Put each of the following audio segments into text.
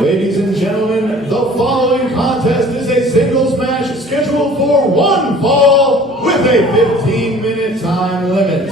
Ladies and gentlemen, the following contest is a singles match scheduled for one fall with a 15-minute time limit.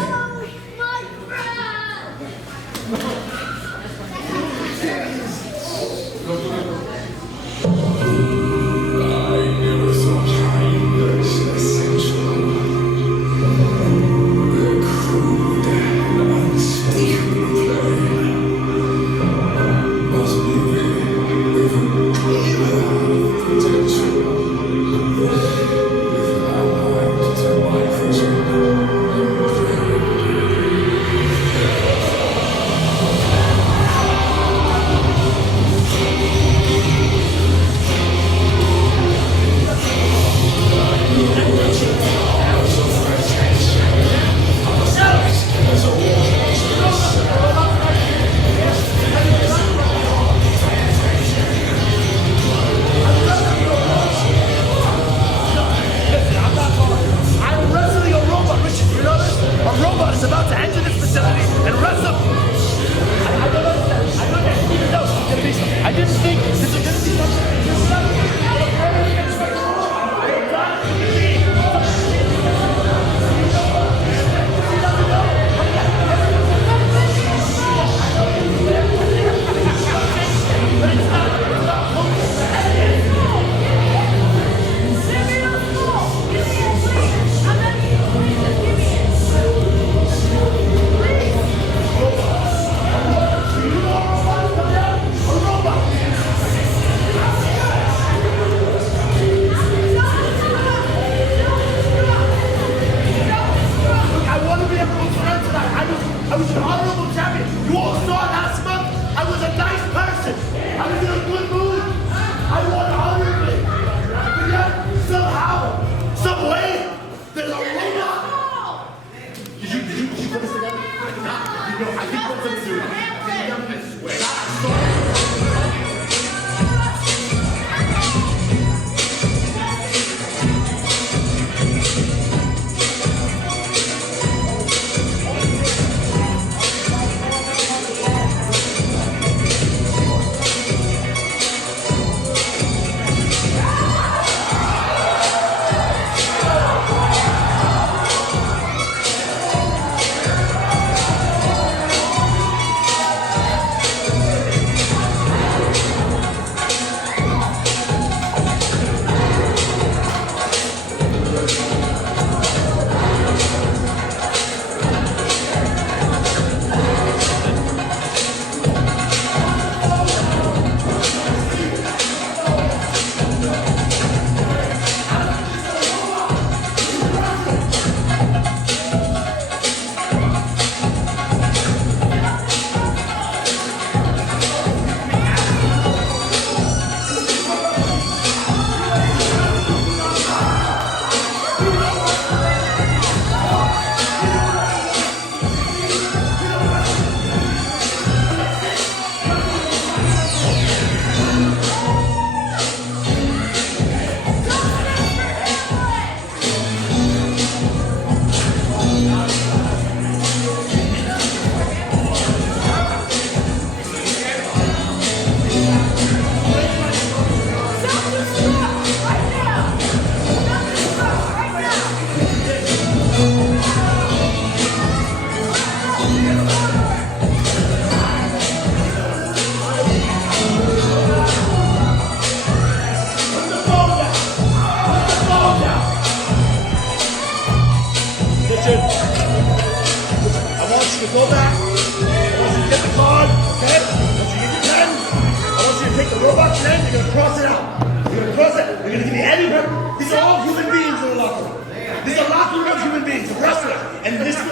And this is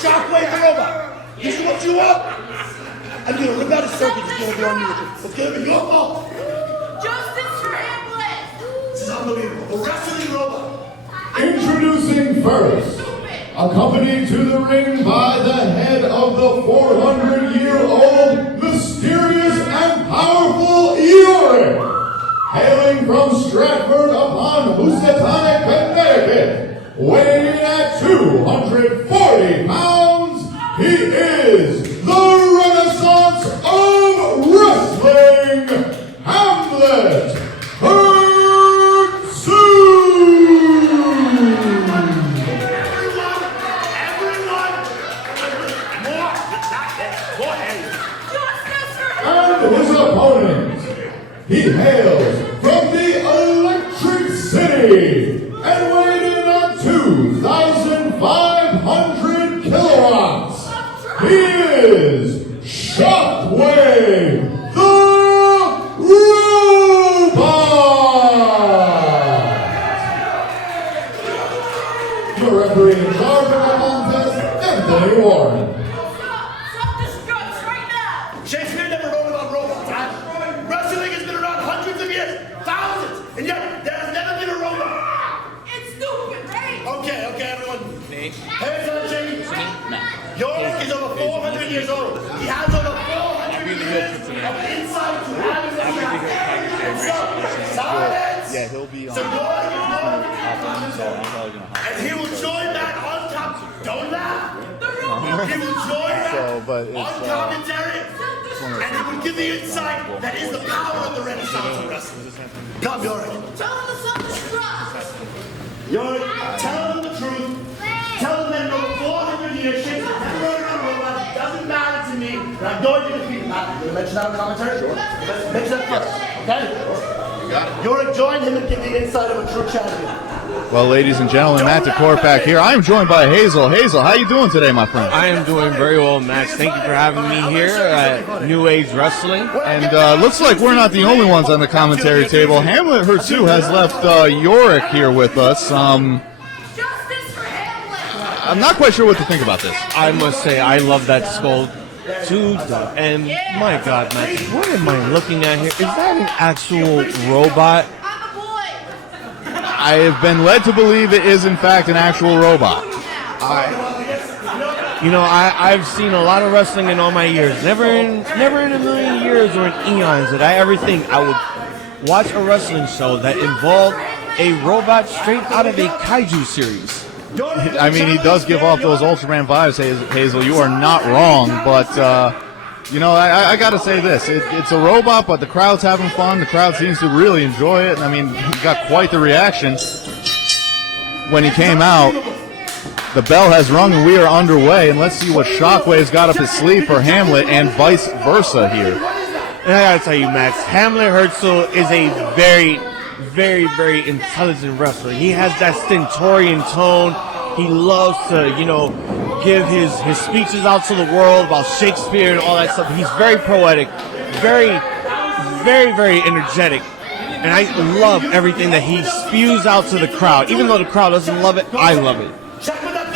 Shockwave the robot. This is what you want. I'm gonna rip out a circuit that's gonna be on you with it. It's gonna be your fault. Justice for Hamlet. This is unbelievable. A wrestling robot. Introducing first, accompanied to the ring by the head of the 400-year-old mysterious and powerful Eeyore, hailing from Stratford-upon-Housatonic, Connecticut. Weighing in at 240 pounds, he is the Renaissance Go ahead. Justice for And his opponent, he hails from the Electric City and weighed in at 2,500 kilowatts. He is Shockwave, the Robot! Your referee in charge of the contest, Anthony Warren. Stop the struts right now! Shakespeare never wrote about robots, huh? Wrestling has been around hundreds of years, thousands, and yet there has never been a robot. It's stupid, right? Okay, everyone. Pay attention. Yorick is over 400 years old. He has over 400 years of insight to habits that he has. So, silence! Yeah, he'll be on. So Yorick is more than I'm probably gonna hop. and he will join that on top. Don't laugh. He will join that but on it's commentary, and he will give the insight that is the power of the Renaissance of wrestling. Come, Yorick. Tell them to stop the struts! Yorick, tell them the truth. Tell them that in over 400 years, Shakespeare never wrote about a robot. It doesn't matter to me, and I'm going to defeat him. I'm going to mention that on commentary. Sure. Let's mention that first. Okay? You got it. Yorick, join him and give the insight of a true champion. Well, ladies and gentlemen, Matt DeCourt back here. I am joined by Hazel. Hazel, how you doing today, my friend? I am doing very well, Max. Thank you for having me here at New Age Wrestling. And looks like we're not the only ones on the commentary table. Hamlet Hurtssue has left Yorick here with us. Justice for Hamlet! I'm not quite sure what to think about this. I must say, I love that skull to the end. My God, Max, what am I looking at here? Is that an actual robot? I'm a boy! I have been led to believe it is, in fact, an actual robot. I've seen a lot of wrestling in all my years. Never in a million years or in eons did I ever think I would watch a wrestling show that involved a robot straight out of a kaiju series. I mean, he does give off those Ultraman vibes, Hazel. You are not wrong, but, I got to say this. It's a robot, but the crowd's having fun. The crowd seems to really enjoy it. I mean, he got quite the reaction when he came out. The bell has rung, and we are underway. And let's see what Shockwave's got up his sleeve for Hamlet and vice versa here. And I got to tell you, Max, Hamlet Hurtssue is a very, very, very intelligent wrestler. He has that stentorian tone. He loves to, give his speeches out to the world about Shakespeare and all that stuff. He's very poetic, very, very, very energetic. And I love everything that he spews out to the crowd. Even though the crowd doesn't love it, I love it.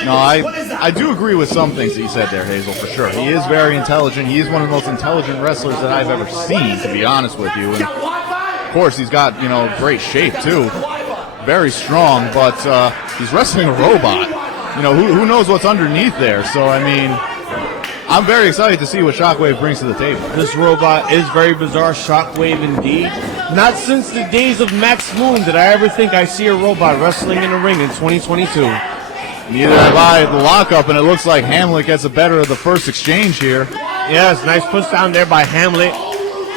No, I do agree with some things that you said there, Hazel, for sure. He is very intelligent. He is one of the most intelligent wrestlers that I've ever seen, to be honest with you. And of course, he's got, great shape, too. Very strong, but he's wrestling a robot. Who knows what's underneath there? So, I mean, I'm very excited to see what Shockwave brings to the table. This robot is very bizarre. Shockwave indeed. Not since the days of Max Moon did I ever think I see a robot wrestling in a ring in 2022. Neither have I. The lockup, and it looks like Hamlet gets the better of the first exchange here. Yes, nice push down there by Hamlet.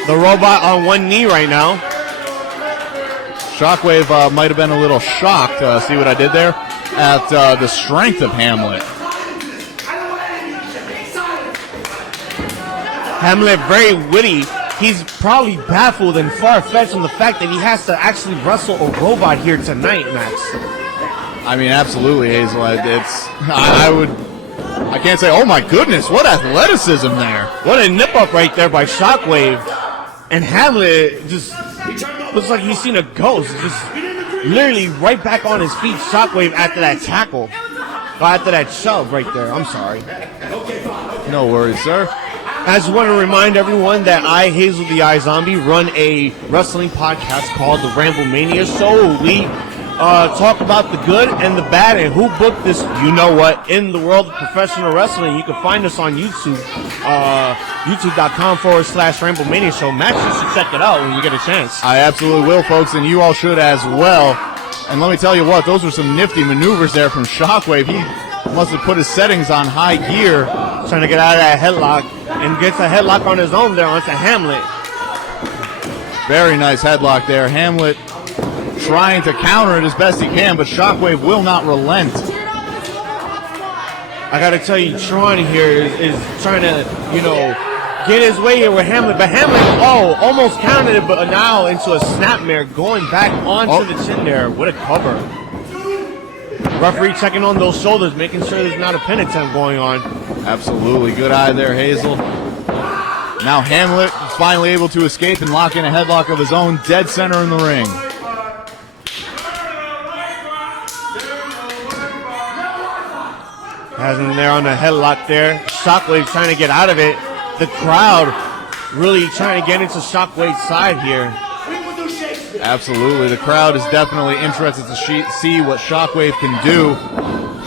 The robot on one knee right now. Shockwave might have been a little shocked, see what I did there, at the strength of Hamlet. Hamlet, very witty. He's probably baffled and far-fetched on the fact that he has to actually wrestle a robot here tonight, Max. I mean, absolutely, Hazel. I can't say, oh my goodness, what athleticism there. What a nip-up right there by Shockwave. And Hamlet just looks like he's seen a ghost. Just literally right back on his feet. Shockwave after that tackle. Or after that shove right there. I'm sorry. No worries, sir. I just want to remind everyone that I, Hazel the Eye Zombie, run a wrestling podcast called The Ramble Mania Show. We talk about the good and the bad and who booked this, in the world of professional wrestling. You can find us on YouTube, youtube.com/Ramble Mania Show. Max, you should check it out when you get a chance. I absolutely will, folks, and you all should as well. And let me tell you what, those were some nifty maneuvers there from Shockwave. He must have put his settings on high gear. Trying to get out of that headlock and gets a headlock on his own there onto Hamlet. Very nice headlock there. Hamlet trying to counter it as best he can, but Shockwave will not relent. I gotta tell you, Tron here is trying to, get his way here with Hamlet. But Hamlet, almost counted it, but now into a snapmare, going back onto the chin there. What a cover. Referee checking on those shoulders, making sure there's not a pin attempt going on. Absolutely. Good eye there, Hazel. Now Hamlet is finally able to escape and lock in a headlock of his own, dead center in the ring. Has him there on the headlock there. Shockwave trying to get out of it. The crowd really trying to get into Shockwave's side here. Absolutely. The crowd is definitely interested to see what Shockwave can do.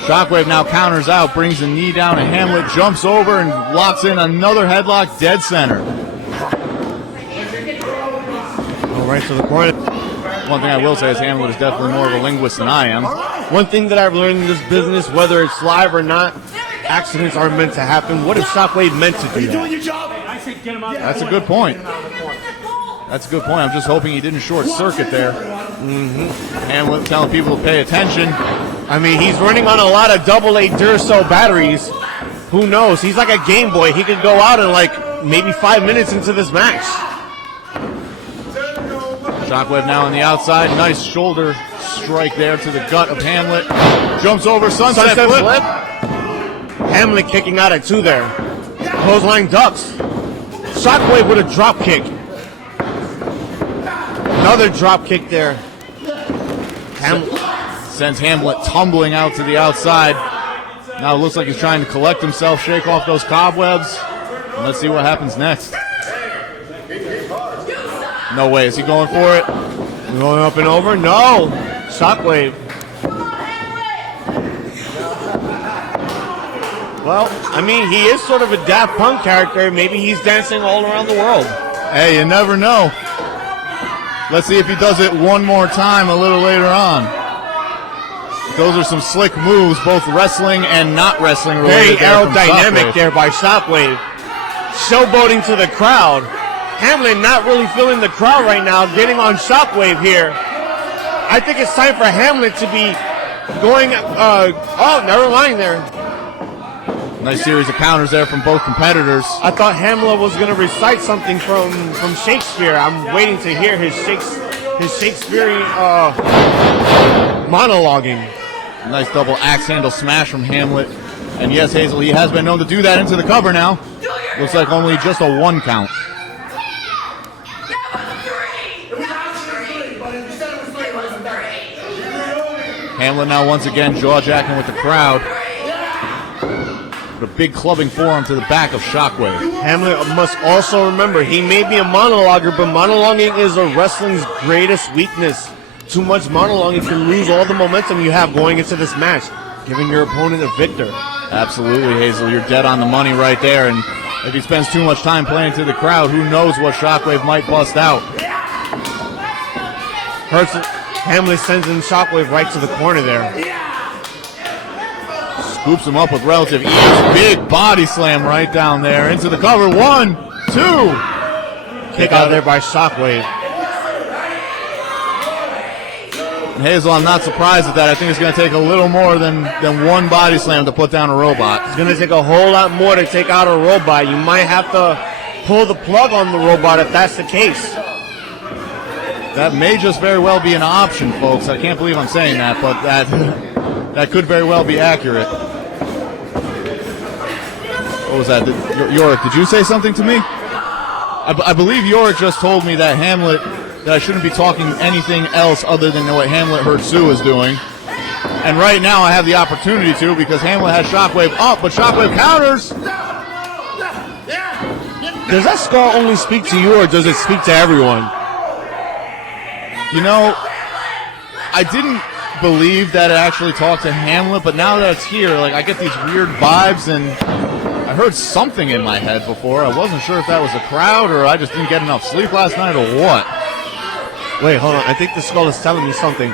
Shockwave now counters out, brings the knee down, and Hamlet jumps over and locks in another headlock, dead center. All right to the corner. One thing I will say is Hamlet is definitely more of a linguist than I am. One thing that I've learned in this business, whether it's live or not, accidents are meant to happen. What if Shockwave meant to do that? your job? That's a good point. That's a good point. I'm just hoping he didn't short circuit there. Hamlet telling people to pay attention. I mean, he's running on a lot of AA Duracell batteries. Who knows? He's like a Game Boy. He could go out in like maybe 5 minutes into this match. Shockwave now on the outside. Nice shoulder strike there to the gut of Hamlet. Jumps over sunset flip. Hamlet kicking out at 2 there. Clothesline ducks. Shockwave with a drop kick. Another drop kick there. Sends Hamlet tumbling out to the outside. Now it looks like he's trying to collect himself, shake off those cobwebs. And let's see what happens next. No way. Is he going for it? Going up and over? No. Shockwave. Well, I mean, he is sort of a Daft Punk character. Maybe he's dancing all around the world. Hey, you never know. Let's see if he does it one more time a little later on. Those are some slick moves, both wrestling and not wrestling related. Very aerodynamic there by Shockwave. Showboating to the crowd. Hamlet not really feeling the crowd right now, getting on Shockwave here. I think it's time for Hamlet to be going, never mind there. Nice series of counters there from both competitors. I thought Hamlet was going to recite something from Shakespeare. I'm waiting to hear his Shakespearean monologuing. Nice double axe handle smash from Hamlet. And yes, Hazel, he has been known to do that into the cover now. Looks like only just a 1 count. Hamlet now once again jaw-jacking with the crowd. A big clubbing forearm to the back of Shockwave. Hamlet must also remember, he may be a monologuer, but monologuing is a wrestling's greatest weakness. Too much monologuing can lose all the momentum you have going into this match, giving your opponent a victor. Absolutely, Hazel. You're dead on the money right there. And if he spends too much time playing to the crowd, who knows what Shockwave might bust out. Hamlet sends in Shockwave right to the corner there. Scoops him up with relative ease. Big body slam right down there. Into the cover. 1, 2. Kick out there by Shockwave. Hazel, I'm not surprised at that. I think it's going to take a little more than one body slam to put down a robot. It's going to take a whole lot more to take out a robot. You might have to pull the plug on the robot if that's the case. That may just very well be an option, folks. I can't believe I'm saying that, but that could very well be accurate. What was that? Yorick, did you say something to me? I believe Yorick just told me that that I shouldn't be talking anything else other than what Hamlet Hurtssue is doing. And right now I have the opportunity to, because Hamlet has Shockwave up, but Shockwave counters. Does that skull only speak to you, or does it speak to everyone? You know, I didn't believe that it actually talked to Hamlet, but now that it's here, like, I get these weird vibes, and I heard something in my head before. I wasn't sure if that was the crowd or I just didn't get enough sleep last night or what. Wait, hold on. I think the skull is telling me something.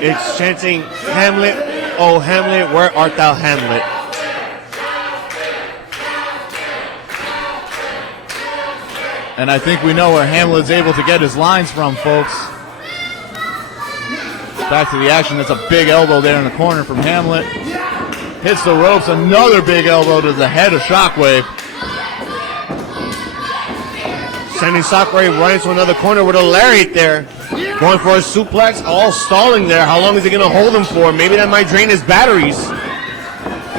It's chanting, Hamlet, oh Hamlet, where art thou, Hamlet? And I think we know where Hamlet's able to get his lines from, folks. Back to the action. That's a big elbow there in the corner from Hamlet. hits the ropes. Another big elbow to the head of Shockwave. Sending Shockwave right into another corner with a lariat there. Going for a suplex, all stalling there. How long is he going to hold him for? Maybe that might drain his batteries.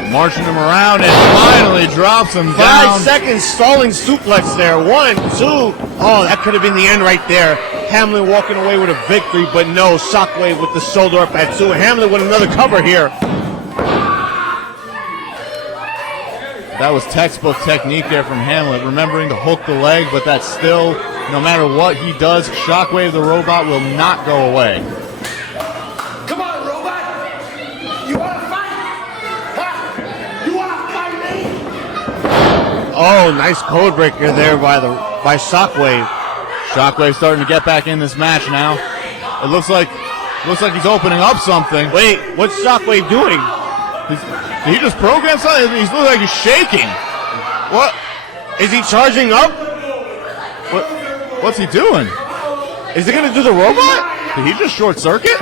Marching him around and finally drops him down. 5 seconds stalling suplex there. 1, 2. Oh, that could have been the end right there. Hamlet walking away with a victory, but no, Shockwave with the shoulder up at 2. Hamlet with another cover here. That was textbook technique there from Hamlet, remembering to hook the leg, but that's still, no matter what he does, Shockwave the robot will not go away. Come on, robot! You wanna fight? Huh? You wanna fight me? Oh, nice code breaker there by Shockwave. Shockwave starting to get back in this match now. It looks like he's opening up something. Wait, what's Shockwave doing? Did he just program something? He looks like he's shaking. What? Is he charging up? What's he doing? Is he gonna do the robot? Did he just short circuit?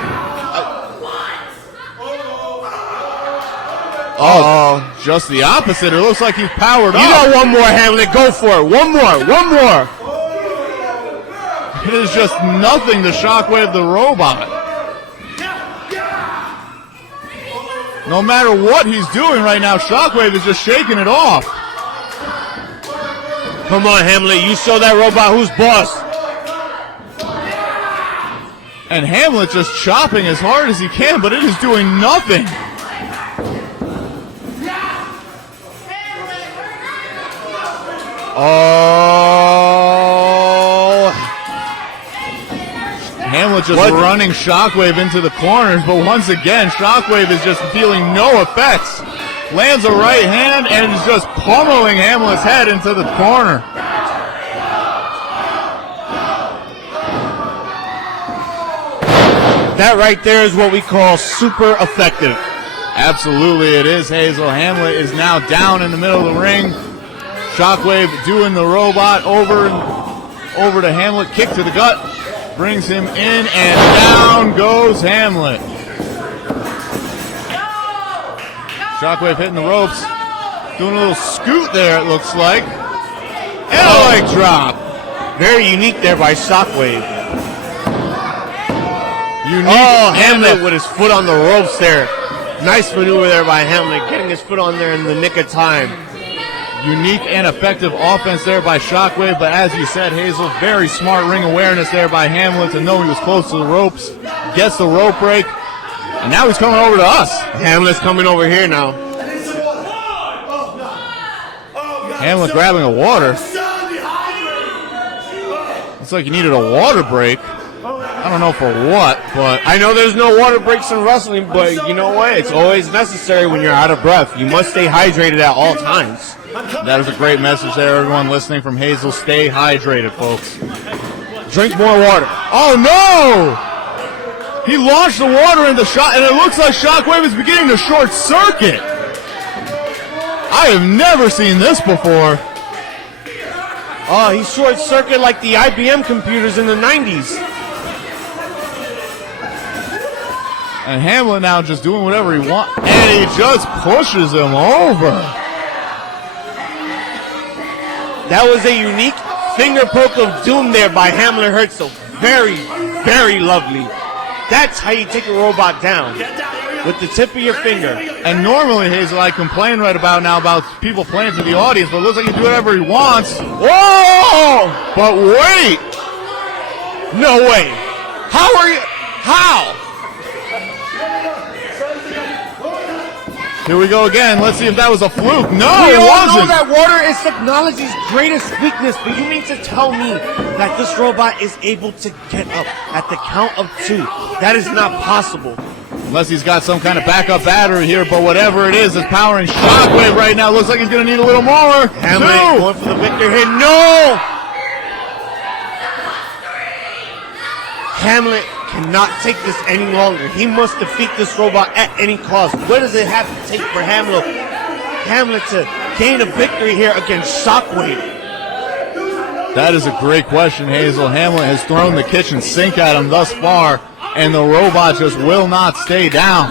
Oh, just the opposite. It looks like he's powered up. You got one more, Hamlet. Go for it. One more. It is just nothing to Shockwave the robot. No matter what he's doing right now, Shockwave is just shaking it off. Come on, Hamlet. You show that robot who's boss. And Hamlet just chopping as hard as he can, but it is doing nothing. Oh. Hamlet just running Shockwave into the corners, but once again, Shockwave is just feeling no effects. Lands a right hand and is just pummeling Hamlet's head into the corner. That right there is what we call super effective. Absolutely it is, Hazel. Hamlet is now down in the middle of the ring. Shockwave doing the robot over to Hamlet. Kick to the gut. Brings him in and down goes Hamlet. Shockwave hitting the ropes. Doing a little scoot there, it looks like. And a leg drop. Very unique there by Shockwave. Unique. Hamlet with his foot on the ropes there. Nice maneuver there by Hamlet, getting his foot on there in the nick of time. Unique and effective offense there by Shockwave, but as you said, Hazel, very smart ring awareness there by Hamlet to know he was close to the ropes. Gets the rope break, and now he's coming over to us. Hamlet's coming over here now. Hamlet grabbing a water. Looks like he needed a water break. I don't know for what, but I know there's no water breaks in wrestling, but you know what? It's always necessary when you're out of breath. You must stay hydrated at all times. That is a great message there, everyone listening from Hazel. Stay hydrated, folks. Drink more water. Oh, no! He launched the water in the shot, and it looks like Shockwave is beginning to short circuit. I have never seen this before. Oh, he short circuit like the IBM computers in the 90s. And Hamlet now just doing whatever he wants, and he just pushes him over. That was a unique finger poke of doom there by Hamlet Hurtssue. Very, very lovely. That's how you take a robot down, with the tip of your finger. And normally, Hazel, I complain right about now about people playing to the audience, but it looks like he can do whatever he wants. Whoa! But wait! No way! How are you? How? Here we go again. Let's see if that was a fluke. No, We it all know wasn't. that water is technology's greatest weakness, but you mean to tell me that this robot is able to get up at the count of 2? That is not possible. Unless he's got some kind of backup battery here, but whatever it is powering Shockwave right now. Looks like he's going to need a little more. Hamlet going for the victor here. No! Hamlet cannot take this any longer. He must defeat this robot at any cost. What does it have to take for Hamlet to gain a victory here against Shockwave? That is a great question, Hazel. Hamlet has thrown the kitchen sink at him thus far, and the robot just will not stay down.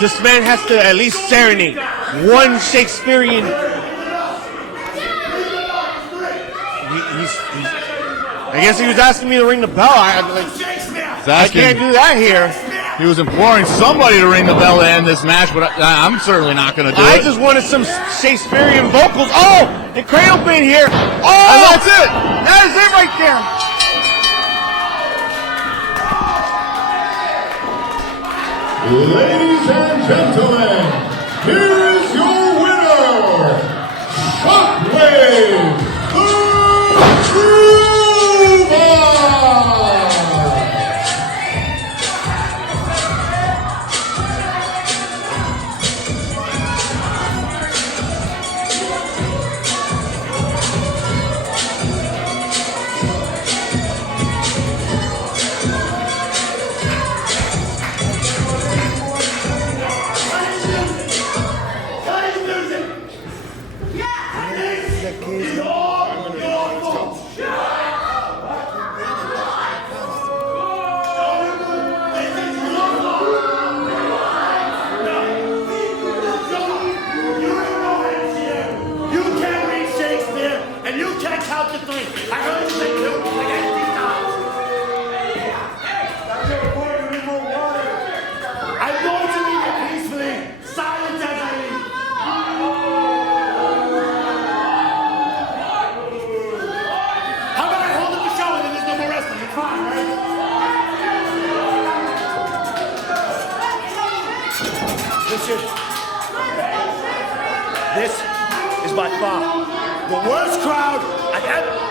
This man has to at least serenade one Shakespearean. I guess he was asking me to ring the bell. I can't do that here. He was imploring somebody to ring the bell to end this match, but I'm certainly not going to do I it. just wanted some Shakespearean vocals. Oh, the cradle pin here. Oh, And that's it. That is it right there. Ladies and gentlemen, here's your winner, Shockwave, the Robot! You can't read Shakespeare, and you can't count to 3. I heard you say 2 like 18 times. I'm going to leave you peacefully, silent as I leave. How about I hold up the show and then there's no more wrestling? It's fine, right? This is by far the worst crowd I've ever.